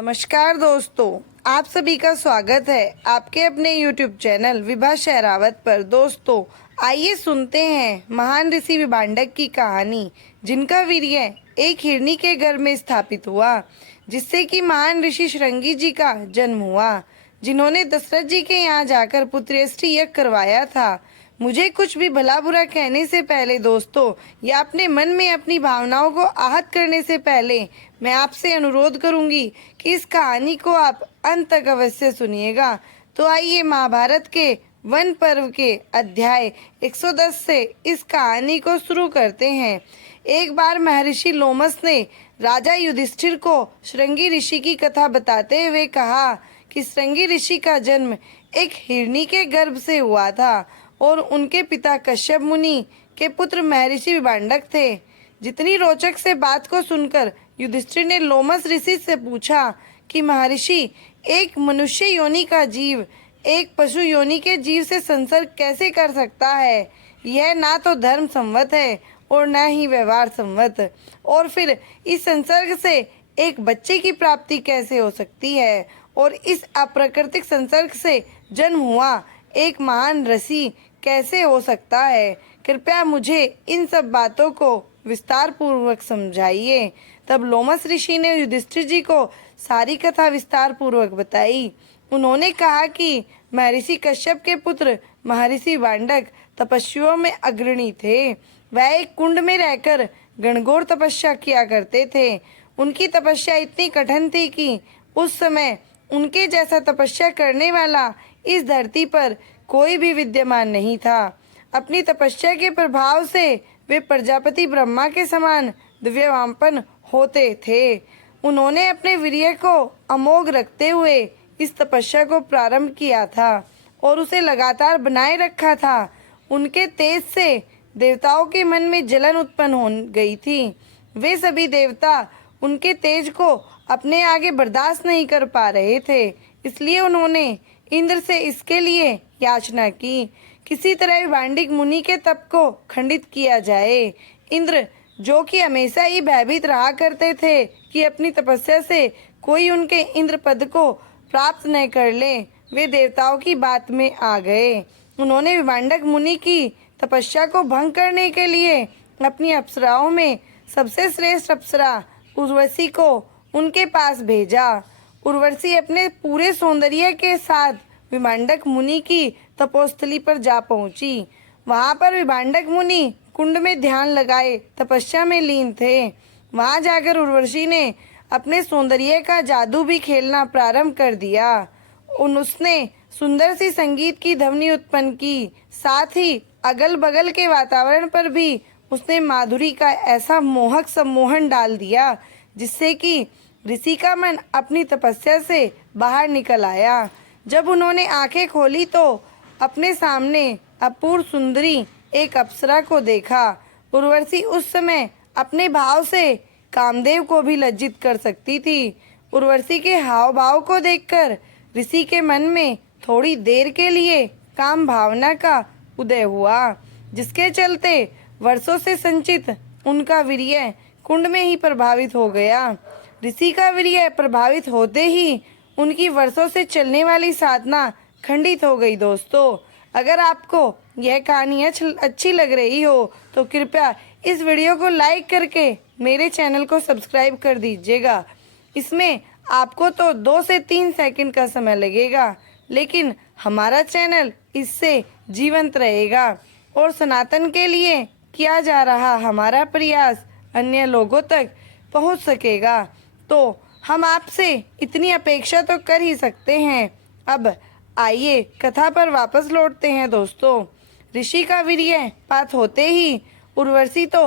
नमस्कार दोस्तों, आप सभी का स्वागत है आपके अपने YouTube चैनल विभा शहरावत पर। दोस्तों, आइए सुनते हैं महान ऋषि विभांडक की कहानी, जिनका वीर्य एक हिरनी के गर्भ में स्थापित हुआ, जिससे कि महान ऋषि श्रृंगी जी का जन्म हुआ, जिन्होंने दशरथ जी के यहाँ जाकर पुत्रेष्टि यज्ञ करवाया था। मुझे कुछ भी भला बुरा कहने से पहले दोस्तों, या अपने मन में अपनी भावनाओं को आहत करने से पहले मैं आपसे अनुरोध करूंगी कि इस कहानी को आप अंत तक अवश्य सुनिएगा। तो आइए महाभारत के वन पर्व के अध्याय 110 से इस कहानी को शुरू करते हैं। एक बार महर्षि लोमस ने राजा युधिष्ठिर को श्रृंगी ऋषि की कथा बताते हुए कहा कि श्रृंगी ऋषि का जन्म एक हिरनी के गर्भ से हुआ था और उनके पिता कश्यप मुनि के पुत्र महर्षि विभांडक थे। जितनी रोचक से बात को सुनकर युधिष्ठिर ने लोमस ऋषि से पूछा कि महर्षि, एक मनुष्य योनि का जीव एक पशु योनि के जीव से संसर्ग कैसे कर सकता है? यह ना तो धर्म सम्मत है और न ही व्यवहार सम्मत। और फिर इस संसर्ग से एक बच्चे की प्राप्ति कैसे हो सकती है? और इस अप्राकृतिक संसर्ग से जन्म हुआ एक महान ऋषि कैसे हो सकता है? कृपया मुझे इन सब बातों को विस्तार पूर्वक समझाइए। तब लोमस ऋषि ने युधिष्ठिर जी को सारी कथा विस्तार पूर्वक बताई। उन्होंने कहा कि महर्षि कश्यप के पुत्र महर्षि विभांडक तपस्वियों में अग्रणी थे। वह एक कुंड में रहकर घनघोर तपस्या किया करते थे। उनकी तपस्या इतनी कठिन थी कि उस समय उनके जैसा तपस्या करने वाला इस धरती पर कोई भी विद्यमान नहीं था। अपनी तपस्या के प्रभाव से वे प्रजापति ब्रह्मा के समान दिव्यवांपन होते थे। उन्होंने अपने वीर्य को अमोघ रखते हुए इस तपस्या को प्रारंभ किया था और उसे लगातार बनाए रखा था। उनके तेज से देवताओं के मन में जलन उत्पन्न हो गई थी। वे सभी देवता उनके तेज को अपने आगे बर्दाश्त नहीं कर पा रहे थे, इसलिए उन्होंने इंद्र से इसके लिए याचना की, किसी तरह विभांडिक मुनि के तप को खंडित किया जाए। इंद्र, जो कि हमेशा ही भयभीत रहा करते थे कि अपनी तपस्या से कोई उनके इंद्र पद को प्राप्त न कर ले, वे देवताओं की बात में आ गए। उन्होंने विभांडक मुनि की तपस्या को भंग करने के लिए अपनी अप्सराओं में सबसे श्रेष्ठ अप्सरा उर्वशी को उनके पास भेजा। उर्वशी अपने पूरे सौंदर्य के साथ विभांडक मुनि की तपोस्थली पर जा पहुंची। वहां पर विभांडक मुनि कुंड में ध्यान लगाए तपस्या में लीन थे। वहां जाकर उर्वशी ने अपने सौंदर्य का जादू भी खेलना प्रारंभ कर दिया। उसने सुंदर सी संगीत की ध्वनि उत्पन्न की, साथ ही अगल बगल के वातावरण पर भी उसने माधुरी का ऐसा मोहक सम्मोहन डाल दिया, जिससे कि ऋषि का मन अपनी तपस्या से बाहर निकल आया। जब उन्होंने आंखें खोली तो अपने सामने अपूर्व सुंदरी एक अप्सरा को देखा। उर्वशी उस समय अपने भाव से कामदेव को भी लज्जित कर सकती थी। उर्वशी के हाव भाव को देखकर ऋषि के मन में थोड़ी देर के लिए काम भावना का उदय हुआ, जिसके चलते वर्षों से संचित उनका वीर्य कुंड में ही प्रभावित हो गया। ऋषि का वीर्य प्रभावित होते ही उनकी वर्षों से चलने वाली साधना खंडित हो गई। दोस्तों, अगर आपको यह कहानी अच्छी लग रही हो तो कृपया इस वीडियो को लाइक करके मेरे चैनल को सब्सक्राइब कर दीजिएगा। इसमें आपको तो 2 से 3 सेकंड का समय लगेगा, लेकिन हमारा चैनल इससे जीवंत रहेगा और सनातन के लिए किया जा रहा हमारा प्रयास अन्य लोगों तक पहुंच सकेगा। तो हम आपसे इतनी अपेक्षा तो कर ही सकते हैं। अब आइए कथा पर वापस लौटते हैं। दोस्तों, ऋषि का वीर्यपात होते ही उर्वशी तो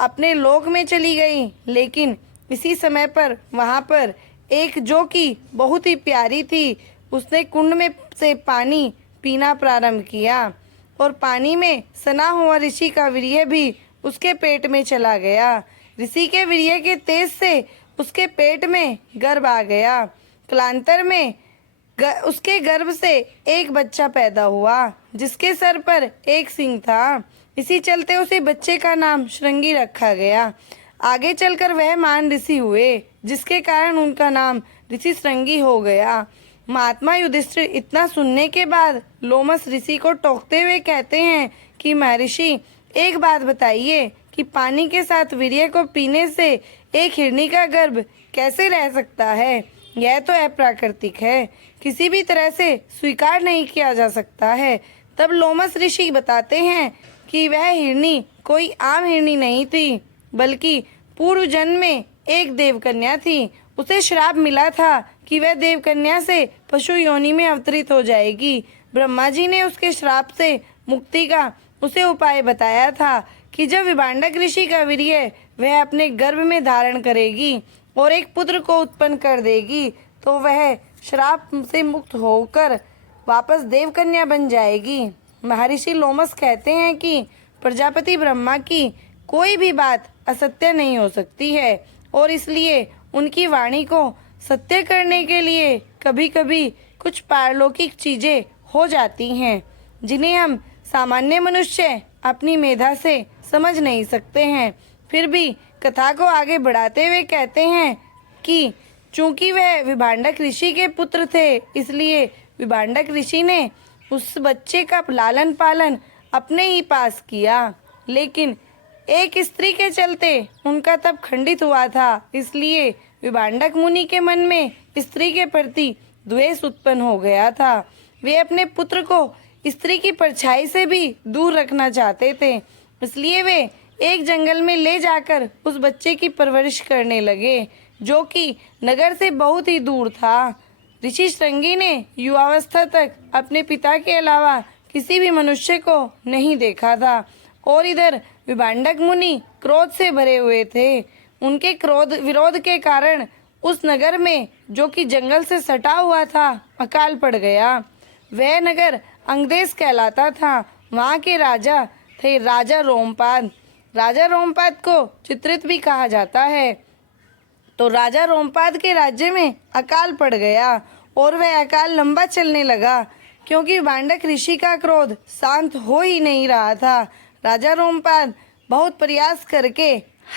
अपने लोक में चली गई, लेकिन इसी समय पर वहां पर एक जो कि बहुत ही प्यारी थी, उसने कुंड में से पानी पीना प्रारंभ किया और पानी में सना हुआ ऋषि का वीर्य भी उसके पेट में चला गया। ऋषि के वीर्य के तेज से उसके पेट में गर्भ आ गया। कालांतर में उसके गर्भ से एक बच्चा पैदा हुआ, जिसके सर पर एक सिंग था। इसी चलते उसे बच्चे का नाम श्रृंगी रखा गया। आगे चलकर वह महान ऋषि हुए, जिसके कारण उनका नाम ऋषि श्रृंगी हो गया। महात्मा युधिष्ठिर इतना सुनने के बाद लोमस ऋषि को टोकते हुए कहते हैं कि महर्षि, एक बात बताइए कि पानी के साथ वीर्य को पीने से एक हिरनी का गर्भ कैसे रह सकता है? यह तो अप्राकृतिक है, किसी भी तरह से स्वीकार नहीं किया जा सकता है। तब लोमस ऋषि बताते हैं कि वह हिरनी कोई आम हिरनी नहीं थी, बल्कि पूर्व जन्म में एक देवकन्या थी। उसे श्राप मिला था कि वह देवकन्या से पशु योनि में अवतरित हो जाएगी। ब्रह्मा जी ने उसके श्राप से मुक्ति का उसे उपाय बताया था कि जब विभांडक ऋषि का वीर्य वह अपने गर्भ में धारण करेगी और एक पुत्र को उत्पन्न कर देगी, तो वह श्राप से मुक्त होकर वापस देवकन्या बन जाएगी। महर्षि लोमस कहते हैं कि प्रजापति ब्रह्मा की कोई भी बात असत्य नहीं हो सकती है और इसलिए उनकी वाणी को सत्य करने के लिए कभी कभी कुछ पारलौकिक चीजें हो जाती हैं, जिन्हें हम सामान्य मनुष्य अपनी मेधा से समझ नहीं सकते हैं। फिर भी कथा को आगे बढ़ाते हुए कहते हैं कि चूंकि वह विभांडक ऋषि के पुत्र थे, इसलिए विभांडक ऋषि ने उस बच्चे का लालन पालन अपने ही पास किया। लेकिन एक स्त्री के चलते उनका तप खंडित हुआ था, इसलिए विभांडक मुनि के मन में स्त्री के प्रति द्वेष उत्पन्न हो गया था। वे अपने पुत्र को स्त्री की परछाई से भी दूर रखना चाहते थे, इसलिए वे एक जंगल में ले जाकर उस बच्चे की परवरिश करने लगे, जो कि नगर से बहुत ही दूर था। ऋषि श्रृंगी ने युवावस्था तक अपने पिता के अलावा किसी भी मनुष्य को नहीं देखा था और इधर विभांडक मुनि क्रोध से भरे हुए थे। उनके क्रोध विरोध के कारण उस नगर में, जो कि जंगल से सटा हुआ था, अकाल पड़ गया। वह नगर अंगदेश कहलाता था। वहाँ के राजा थे राजा रोमपाद। राजा रोमपाद को चित्रित भी कहा जाता है। तो राजा रोमपाद के राज्य में अकाल पड़ गया और वह अकाल लंबा चलने लगा, क्योंकि विभांडक ऋषि का क्रोध शांत हो ही नहीं रहा था। राजा रोमपाद बहुत प्रयास करके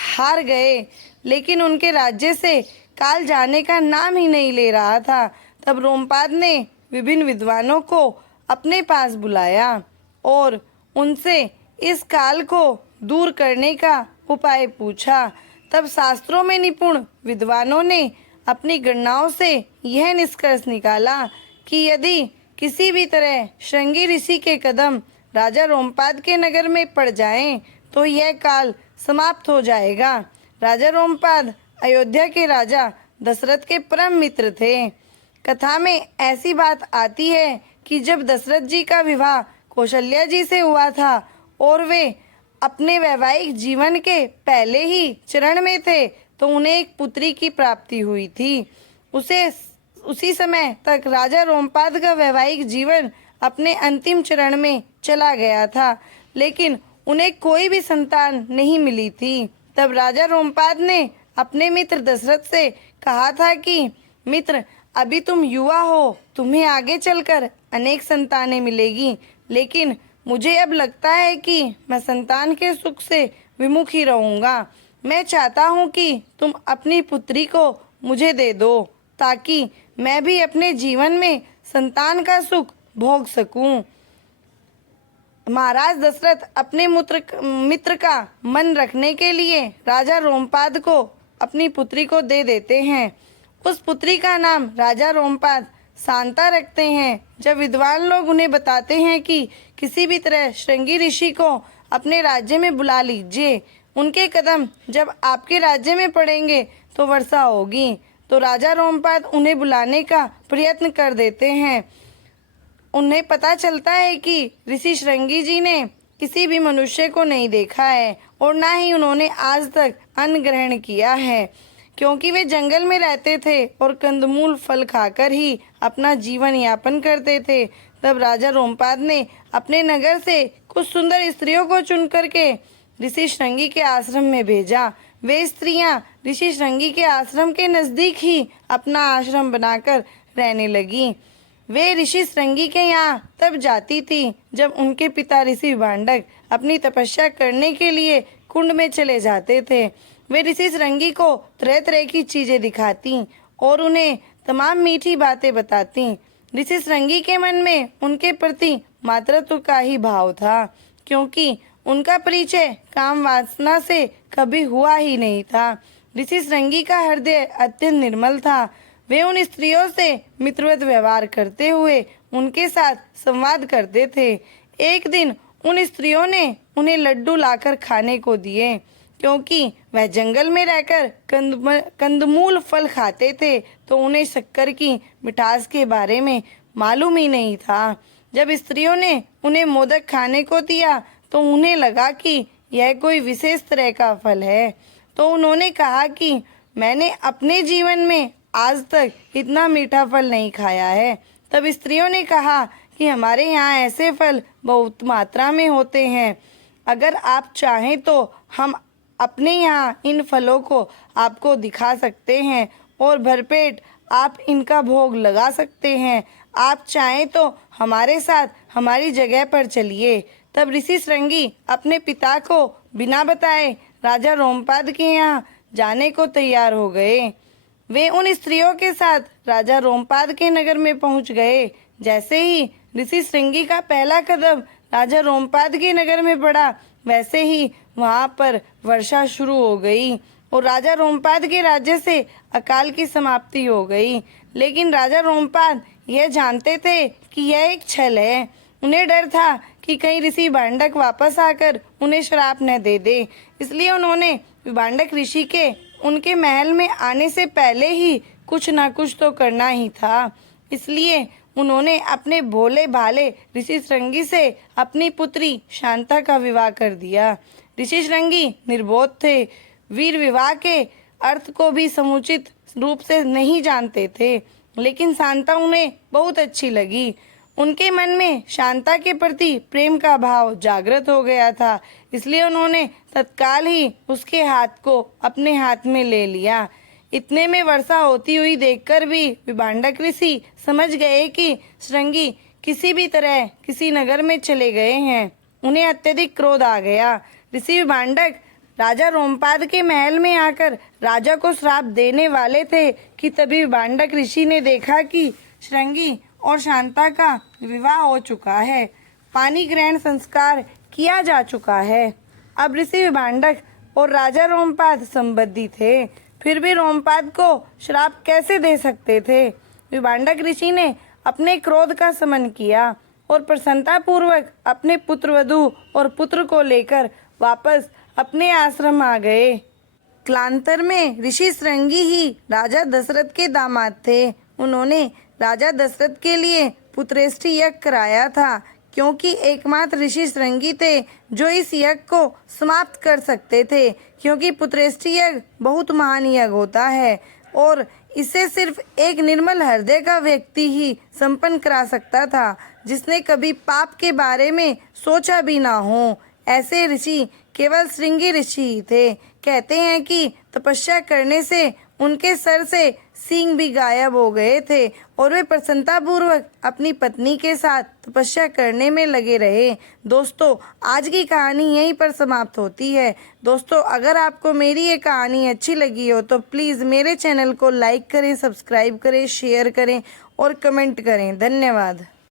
हार गए, लेकिन उनके राज्य से काल जाने का नाम ही नहीं ले रहा था। तब रोमपाद ने विभिन्न विद्वानों को अपने पास बुलाया और उनसे इस काल को दूर करने का उपाय पूछा। तब शास्त्रों में निपुण विद्वानों ने अपनी गणनाओं से यह निष्कर्ष निकाला कि यदि किसी भी तरह श्रृंगी ऋषि के कदम राजा रोमपाद के नगर में पड़ जाएं, तो यह काल समाप्त हो जाएगा। राजा रोमपाद अयोध्या के राजा दशरथ के परम मित्र थे। कथा में ऐसी बात आती है कि जब दशरथ जी का विवाह कौशल्या जी से हुआ था और वे अपने वैवाहिक जीवन के पहले ही चरण में थे, तो उन्हें एक पुत्री की प्राप्ति हुई थी। उसी समय तक राजा रोमपाद का वैवाहिक जीवन अपने अंतिम चरण में चला गया था, लेकिन उन्हें कोई भी संतान नहीं मिली थी। तब राजा रोमपाद ने अपने मित्र दशरथ से कहा था कि मित्र, अभी तुम युवा हो, तुम्हें आगे चलकर अनेक संतानें मिलेगी, लेकिन मुझे अब लगता है कि मैं संतान के सुख से विमुख ही रहूंगा। मैं चाहता हूँ कि तुम अपनी पुत्री को मुझे दे दो, ताकि मैं भी अपने जीवन में संतान का सुख भोग सकूं। महाराज दशरथ अपने मित्र का मन रखने के लिए राजा रोमपाद को अपनी पुत्री को दे देते हैं। उस पुत्री का नाम राजा रोमपाद शांता रखते हैं। जब विद्वान लोग उन्हें बताते हैं कि किसी भी तरह श्रृंगी ऋषि को अपने राज्य में बुला लीजिए, उनके कदम जब आपके राज्य में पड़ेंगे तो वर्षा होगी, तो राजा रोमपाद उन्हें बुलाने का प्रयत्न कर देते हैं। उन्हें पता चलता है कि ऋषि श्रृंगी जी ने किसी भी मनुष्य को नहीं देखा है और ना ही उन्होंने आज तक अन्न ग्रहण किया है, क्योंकि वे जंगल में रहते थे और कंदमूल फल खाकर ही अपना जीवन यापन करते थे। तब राजा रोमपाद ने अपने नगर से कुछ सुंदर स्त्रियों को चुन करके ऋषि श्रृंगी के आश्रम में भेजा। वे स्त्रियां ऋषि श्रृंगी के आश्रम के नजदीक ही अपना आश्रम बनाकर रहने लगी। वे ऋषि श्रृंगी के यहाँ तब जाती थी जब उनके पिता ऋषि विभांडक अपनी तपस्या करने के लिए कुंड में चले जाते थे। वे ऋषि श्रृंगी को तरह तरह की चीजें दिखाती और उन्हें तमाम मीठी बातें बताती। ऋषि श्रृंगी के मन में उनके प्रति मातृत्व का ही भाव था, क्योंकि उनका परिचय काम वासना से कभी हुआ ही नहीं था। ऋषि श्रृंगी का हृदय अत्यंत निर्मल था। वे उन स्त्रियों से मित्रवत व्यवहार करते हुए उनके साथ संवाद करते थे। एक दिन उन स्त्रियों ने उन्हें लड्डू लाकर खाने को दिए, क्योंकि वह जंगल में रहकर कंदमूल फल खाते थे, तो उन्हें शक्कर की मिठास के बारे में मालूम ही नहीं था। जब स्त्रियों ने उन्हें मोदक खाने को दिया तो उन्हें लगा कि यह कोई विशेष तरह का फल है, तो उन्होंने कहा कि मैंने अपने जीवन में आज तक इतना मीठा फल नहीं खाया है। तब स्त्रियों ने कहा कि हमारे यहाँ ऐसे फल बहुत मात्रा में होते हैं, अगर आप चाहें तो हम अपने यहाँ इन फलों को आपको दिखा सकते हैं और भरपेट आप इनका भोग लगा सकते हैं। आप चाहें तो हमारे साथ हमारी जगह पर चलिए। तब ऋषि श्रृंगी अपने पिता को बिना बताए राजा रोमपाद के यहाँ जाने को तैयार हो गए। वे उन स्त्रियों के साथ राजा रोमपाद के नगर में पहुंच गए। जैसे ही ऋषि श्रृंगी का पहला कदम राजा रोमपाद के नगर में पड़ा, वैसे ही वहां पर वर्षा शुरू हो गई और राजा रोमपाद के राज्य से अकाल की समाप्ति हो गई। लेकिन राजा रोमपाद यह जानते थे कि यह एक छल है। उन्हें डर था कि कहीं ऋषि विभांडक वापस आकर उन्हें श्राप न दे दे, इसलिए उन्होंने विभांडक ऋषि के उनके महल में आने से पहले ही कुछ ना कुछ तो करना ही था। इसलिए उन्होंने अपने भोले भाले ऋषि श्रृंगी से अपनी पुत्री शांता का विवाह कर दिया। ऋषि श्रृंगी निर्बोध थे, वीर विवाह के अर्थ को भी समुचित रूप से नहीं जानते थे, लेकिन शांता उन्हें बहुत अच्छी लगी। उनके मन में शांता के प्रति प्रेम का भाव जागृत हो गया था, इसलिए उन्होंने तत्काल ही उसके हाथ को अपने हाथ में ले लिया। इतने में वर्षा होती हुई देखकर भी विभांडक ऋषि समझ गए कि श्रृंगी किसी भी तरह किसी नगर में चले गए हैं। उन्हें अत्यधिक क्रोध आ गया। ऋषि विभांडक राजा रोमपाद के महल में आकर राजा को श्राप देने वाले थे कि तभी विभांडक ऋषि ने देखा कि श्रृंगी और शांता का विवाह हो चुका है, पानी ग्रहण संस्कार किया जा चुका है। अब ऋषि विभांडक और राजा रोमपाद संबंधी थे, फिर भी रोमपाद को श्राप कैसे दे सकते थे। विभांडक ऋषि ने अपने क्रोध का शमन किया और प्रसन्नता पूर्वक अपने पुत्रवधू और पुत्र को लेकर वापस अपने आश्रम आ गए। कालांतर में ऋषि श्रृंगी ही राजा दशरथ के दामाद थे। उन्होंने राजा दशरथ के लिए पुत्रेष्टि यज्ञ कराया था, क्योंकि एकमात्र ऋषि श्रृंगी थे जो इस यज्ञ को समाप्त कर सकते थे, क्योंकि पुत्रेष्टि यज्ञ बहुत महान यज्ञ होता है और इसे सिर्फ एक निर्मल हृदय का व्यक्ति ही संपन्न करा सकता था, जिसने कभी पाप के बारे में सोचा भी ना हो। ऐसे ऋषि केवल श्रृंगी ऋषि ही थे। कहते हैं कि तपस्या करने से उनके सर से सींग भी गायब हो गए थे और वे प्रसन्नतापूर्वक अपनी पत्नी के साथ तपस्या करने में लगे रहे। दोस्तों, आज की कहानी यहीं पर समाप्त होती है। दोस्तों, अगर आपको मेरी ये कहानी अच्छी लगी हो तो प्लीज़ मेरे चैनल को लाइक करें, सब्सक्राइब करें, शेयर करें और कमेंट करें। धन्यवाद।